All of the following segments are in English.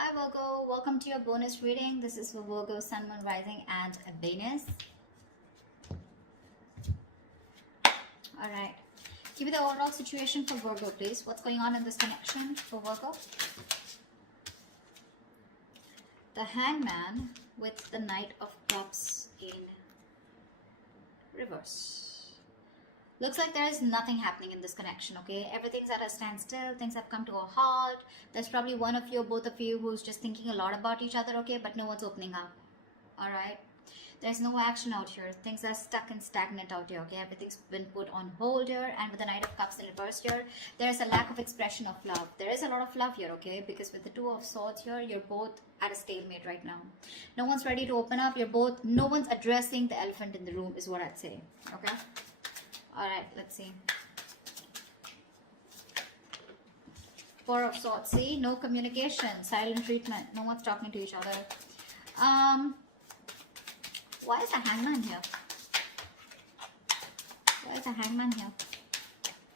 Hi Virgo, welcome to your bonus reading. This is for Virgo, Sun, Moon, Rising and Venus. Alright, give me the overall situation for Virgo please. What's going on in this connection for Virgo? The Hangman with the Knight of Cups in reverse. Looks like there is nothing happening in this connection, okay? Everything's at a standstill. Things have come to a halt. There's probably one of you or both of you who's just thinking a lot about each other, okay? But no one's opening up, all right? There's no action out here. Things are stuck and stagnant out here, okay? Everything's been put on hold here. And with the Knight of Cups in reverse here, there's a lack of expression of love. There is a lot of love here, okay? Because with the Two of Swords here, you're both at a stalemate right now. No one's ready to open up. No one's addressing the elephant in the room is what I'd say, okay? Alright, let's see. Four of Swords. See, no communication, silent treatment. No one's talking to each other. Why is the Hangman here? Why is the Hangman here?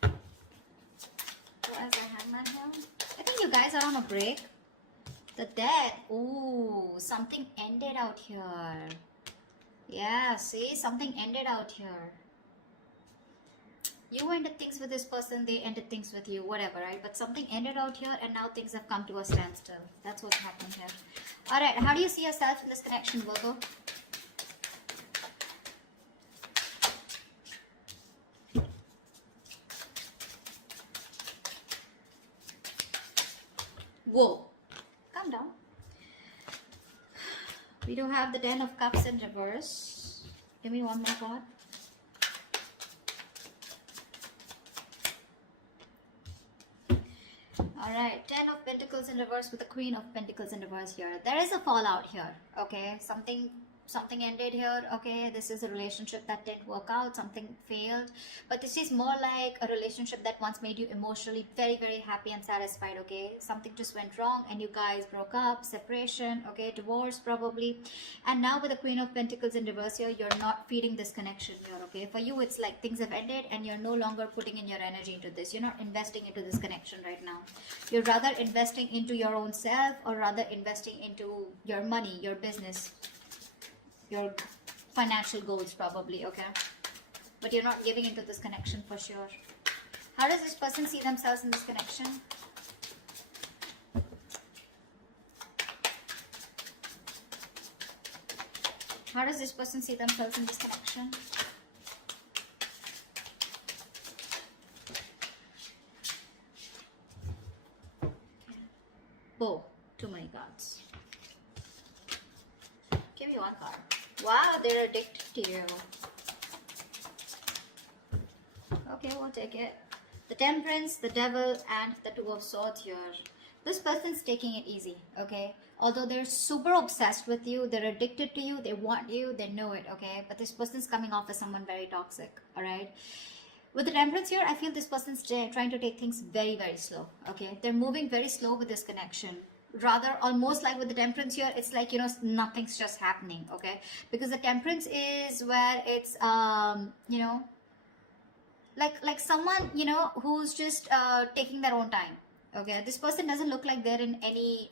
Why is the Hangman here? I think you guys are on a break. The Death. Ooh, something ended out here. Yeah, see, something ended out here. You ended things with this person, they ended things with you, whatever, right? But something ended out here and now things have come to a standstill. That's what's happening here. Alright, how do you see yourself in this connection, Virgo? Whoa. Calm down. We do have the Ten of Cups in reverse. Give me one more card. Alright, Ten of Pentacles in reverse with the Queen of Pentacles in reverse here. There is a fallout here, okay? Something ended here, okay? This is a relationship that didn't work out, something failed. But this is more like a relationship that once made you emotionally very, very happy and satisfied, okay? Something just went wrong and you guys broke up, separation, okay? Divorce probably. And now with the Queen of Pentacles in reverse here, you're not feeding this connection here, okay? For you, it's like things have ended and you're no longer putting in your energy into this. You're not investing into this connection right now. You're rather investing into your own self or rather investing into your money, your business, your financial goals probably, okay? But you're not giving into this connection for sure. How does this person see themselves in this connection? How does this person see themselves in this connection? Oh, too many cards. Give me one card. Wow, they're addicted to you. Okay, we'll take it. The Temperance, the Devil, and the Two of Swords here. This person's taking it easy, okay? Although they're super obsessed with you, they're addicted to you, they want you, they know it, okay? But this person's coming off as someone very toxic, alright? With the Temperance here, I feel this person's trying to take things very, very slow, okay? They're moving very slow with this connection. Rather, almost like with the Temperance here, it's like, you know, nothing's just happening, okay? Because the Temperance is where it's, you know, like someone, you know, who's just taking their own time, okay? This person doesn't look like they're in any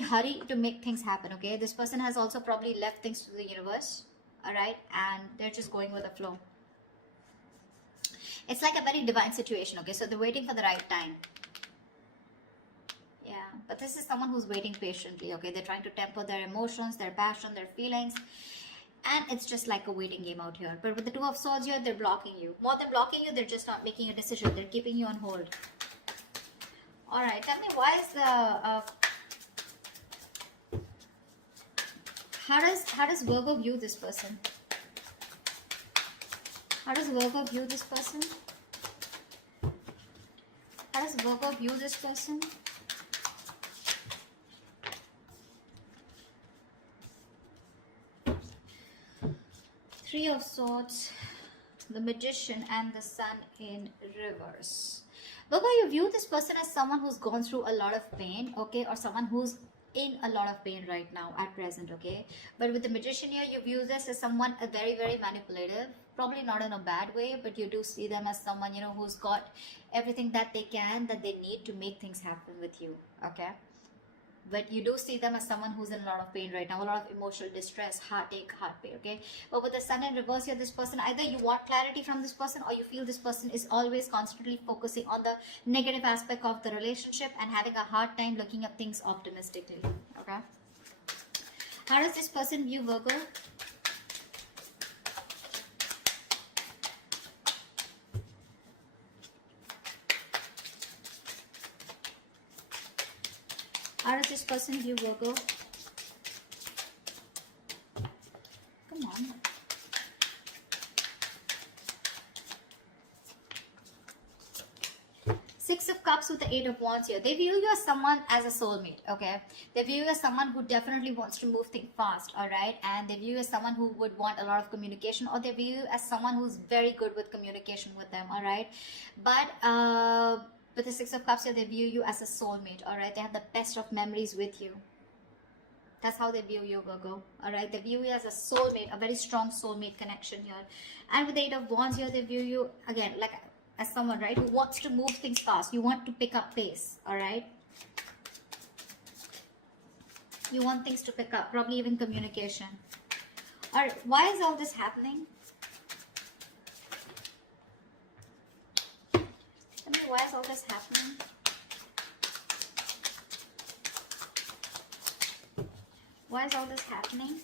hurry to make things happen, okay? This person has also probably left things to the universe, all right? And they're just going with the flow. It's like a very divine situation, okay? So they're waiting for the right time. Yeah, but this is someone who's waiting patiently, okay? They're trying to temper their emotions, their passion, their feelings. And it's just like a waiting game out here. But with the Two of Swords here, they're blocking you. More than blocking you, they're just not making a decision. They're keeping you on hold. Alright, tell me why is the... How does Virgo view this person? How does Virgo view this person? How does Virgo view this person? Three of Swords, the Magician, and the Sun in reverse. Virgo, you view this person as someone who's gone through a lot of pain, okay? Or someone who's in a lot of pain right now at present, okay? But with the Magician here, you view this as someone very, very manipulative. Probably not in a bad way, but you do see them as someone, you know, who's got everything that they need to make things happen with you, okay? but you do see them as someone who's in a lot of pain right now, a lot of emotional distress, heartache, heart pain, okay? But with the sun in reverse here, this person, either you want clarity from this person, or you feel this person is always constantly focusing on the negative aspect of the relationship and having a hard time looking at things optimistically, okay? How does this person view Virgo? How does this person view Virgo? Come on. Six of Cups with the Eight of Wands here. They view you as someone as a soulmate, okay? They view you as someone who definitely wants to move things fast, all right? And they view you as someone who would want a lot of communication, or they view you as someone who's very good with communication with them, all right? But with the Six of Cups here, they view you as a soulmate, all right? They have the best of memories with you. That's how they view you, Virgo, all right? They view you as a soulmate, a very strong soulmate connection here. And with the Eight of Wands here, they view you, again, like as someone, right, who wants to move things fast. You want to pick up pace, all right? You want things to pick up, probably even communication. All right, why is all this happening? Tell me, why is all this happening? Why is all this happening?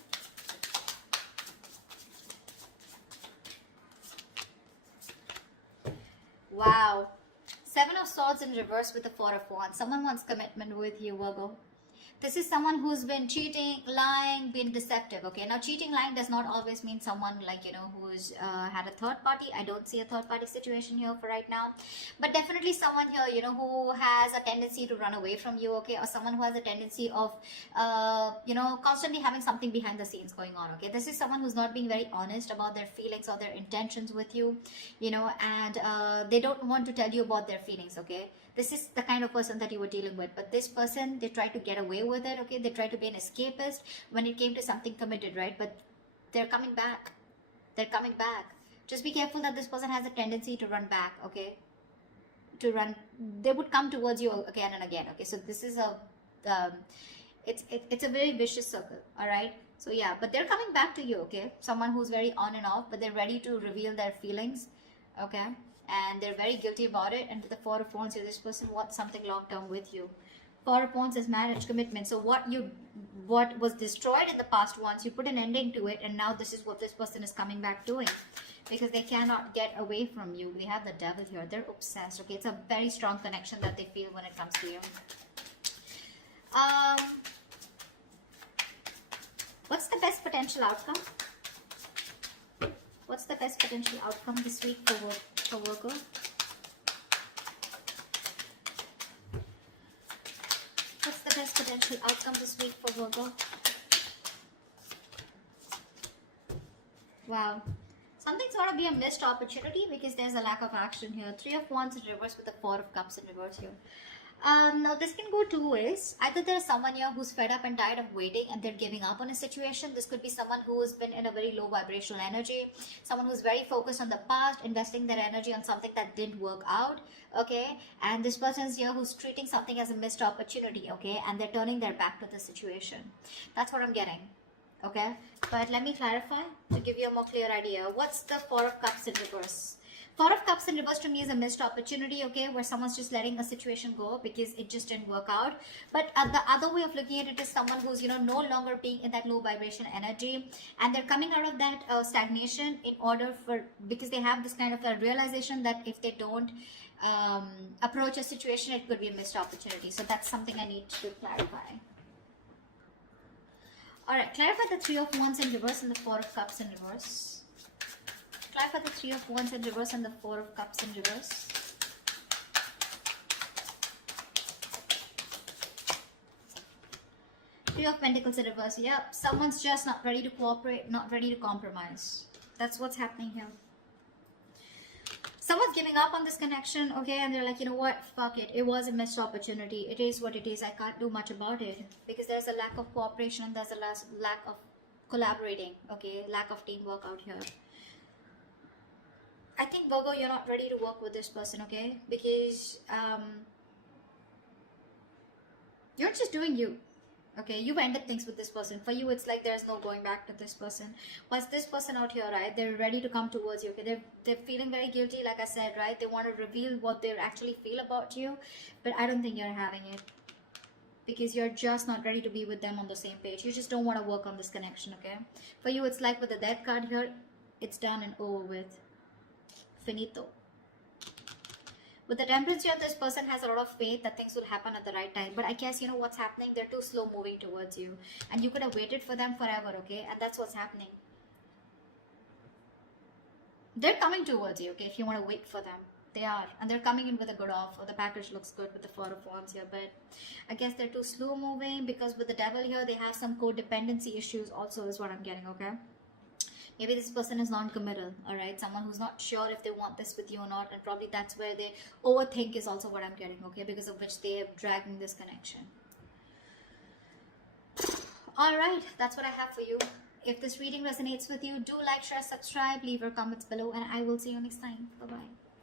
Wow. Seven of Swords in reverse with the Four of Wands. Someone wants commitment with you, Virgo. This is someone who's been cheating, lying, been deceptive, okay? Now, cheating, lying does not always mean someone like, you know, who's had a third party. I don't see a third party situation here for right now. But definitely someone here, you know, who has a tendency to run away from you, okay? Or someone who has a tendency of, you know, constantly having something behind the scenes going on, okay? This is someone who's not being very honest about their feelings or their intentions with you, you know, and they don't want to tell you about their feelings, okay? This is the kind of person that you were dealing with. But this person, they try to get away with it, okay? They try to be an escapist when it came to something committed, right? But they're coming back. They're coming back. Just be careful that this person has a tendency to run back, okay? To run. They would come towards you again and again, okay? So this is a, it's a very vicious circle, all right? So yeah, but they're coming back to you, okay? Someone who's very on and off, but they're ready to reveal their feelings, okay? And they're very guilty about it. And with the Four of Wands here, this person wants something long-term with you. Four of Wands is marriage, commitment. So what was destroyed in the past once, you put an ending to it, and now this is what this person is coming back doing, because they cannot get away from you. We have the Devil here. They're obsessed, okay? It's a very strong connection that they feel when it comes to you. What's the best potential outcome? What's the best potential outcome this week for Virgo? What's the best potential outcome this week for Virgo? Wow. Something's got to be a missed opportunity because there's a lack of action here. Three of Wands in reverse with the Four of Cups in reverse here. Now this can go two ways. Either there's someone here who's fed up and tired of waiting and they're giving up on a situation. This could be someone who's been in a very low vibrational energy, someone who's very focused on the past, investing their energy on something that didn't work out, okay? And this person's here who's treating something as a missed opportunity, okay? And they're turning their back to the situation. That's what I'm getting, okay? But let me clarify to give you a more clear idea. What's the Four of Cups in reverse? Four of Cups in reverse to me is a missed opportunity, okay, where someone's just letting a situation go because it just didn't work out. But the other way of looking at it is someone who's, you know, no longer being in that low vibration energy, and they're coming out of that stagnation in order for, because they have this kind of a realization that if they don't approach a situation, it could be a missed opportunity. So that's something I need to clarify. All right, clarify the Three of Wands in reverse and the Four of Cups in reverse. Clarify the Three of Wands in reverse and the Four of Cups in reverse. Three of Pentacles in reverse. Yep, someone's just not ready to cooperate, not ready to compromise. That's what's happening here. Someone's giving up on this connection, okay, and they're like, you know what, fuck it. It was a missed opportunity. It is what it is. I can't do much about it because there's a lack of cooperation and there's a lack of collaborating, okay, lack of teamwork out here. I think, Virgo, you're not ready to work with this person, okay? Because You're just doing you. Okay, you've ended things with this person. For you, it's like there's no going back to this person. What's this person out here, right? They're ready to come towards you. Okay, they're feeling very guilty, like I said, right? They want to reveal what they actually feel about you, but I don't think you're having it, because you're just not ready to be with them on the same page. You just don't want to work on this connection. Okay, for you, it's like with the Death card here, it's done and over with. Finito. With the Temperance here, this person has a lot of faith that things will happen at the right time. But I guess you know what's happening? They're too slow moving towards you. And you could have waited for them forever, okay? And that's what's happening. They're coming towards you, okay? If you want to wait for them. They are. And they're coming in with a good offer. The package looks good with the Four of Wands here. But I guess they're too slow moving, because with the Devil here, they have some codependency issues also, is what I'm getting, okay? Maybe this person is non-committal, all right? Someone who's not sure if they want this with you or not, and probably that's where they overthink is also what I'm getting, okay? Because of which they are dragging this connection. All right, that's what I have for you. If this reading resonates with you, do like, share, subscribe, leave your comments below, and I will see you next time. Bye-bye.